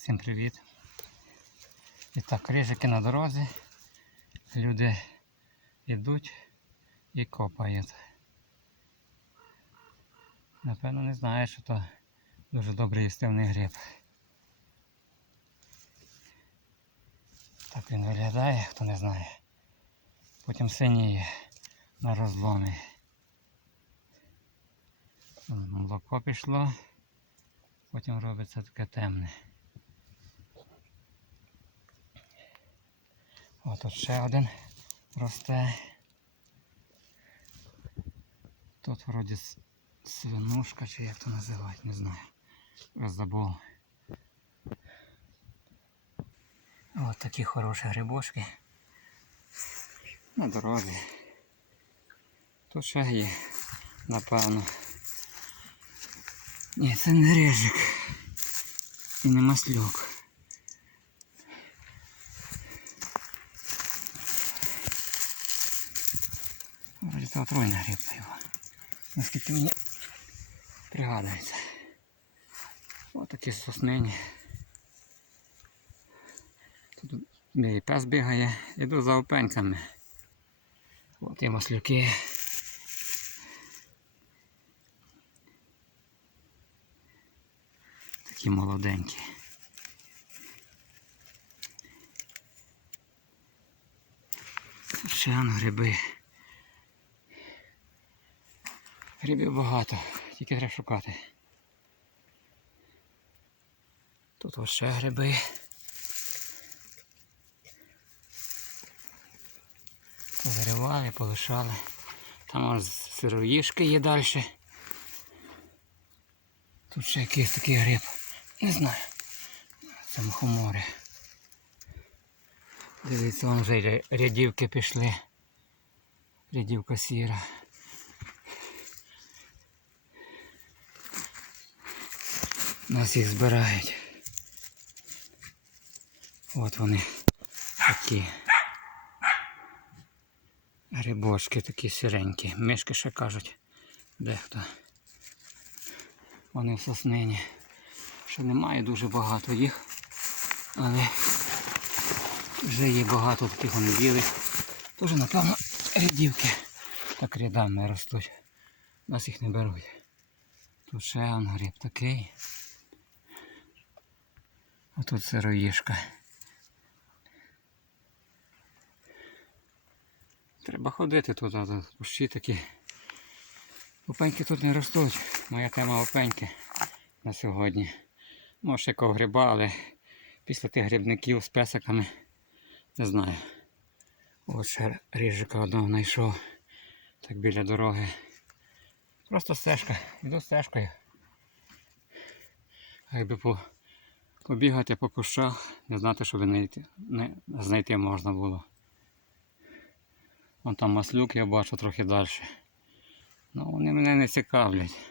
Всім привіт. І так, рижики на дорозі. Люди йдуть і копають. Напевно, не знаю, що то дуже добрий їстивний гриб. Так він виглядає, хто не знає. Потім синіє на розломі. Молоко пішло, потім робиться таке темне. О, тут ще один росте. Тут вроді с- свинушка чи як то називають, не знаю. Я забув. Ось такі хороші грибочки. На дорозі. Тут ще є, напевно. Ні, це не рижик. І не маслюк. Це отруйна грибка його. Наскільки мені пригадується. Ось такі соснині. Тут мій пес бігає, іду за опеньками. От і маслюки. Такі молоденькі. Ще гриби. Грибів багато, тільки треба шукати. Тут ось ще гриби. Позривали, полишали. Там ось сироїшки є далі. Тут ще якийсь такий гриб. Не знаю. Це мухомори. Дивіться, вон вже рядівки пішли. Рядівка сіра. Нас їх збирають. От вони такі. Грибочки такі сиренькі. Мишки ще кажуть. Дехто. Вони в соснині. Ще немає дуже багато їх. Але вже є багато таких вони білих. Дуже, напевно, рядівки так рядами ростуть. Нас їх не беруть. Тут ще он гриб такий. А тут сироїшка. Треба ходити тут, кущі такі. Опеньки тут не ростуть. Моя тема опеньки на сьогодні. Може якого гриба, але після тих грибників з песиками не знаю. Ось ще ріжика одного знайшов. Так біля дороги. Просто стежка. Йду стежкою. А якби по, побігати по кущах, не знати, що знайти, не, знайти можна було. Вон там маслюк я бачу трохи далі. Ну вони мене не цікавлять.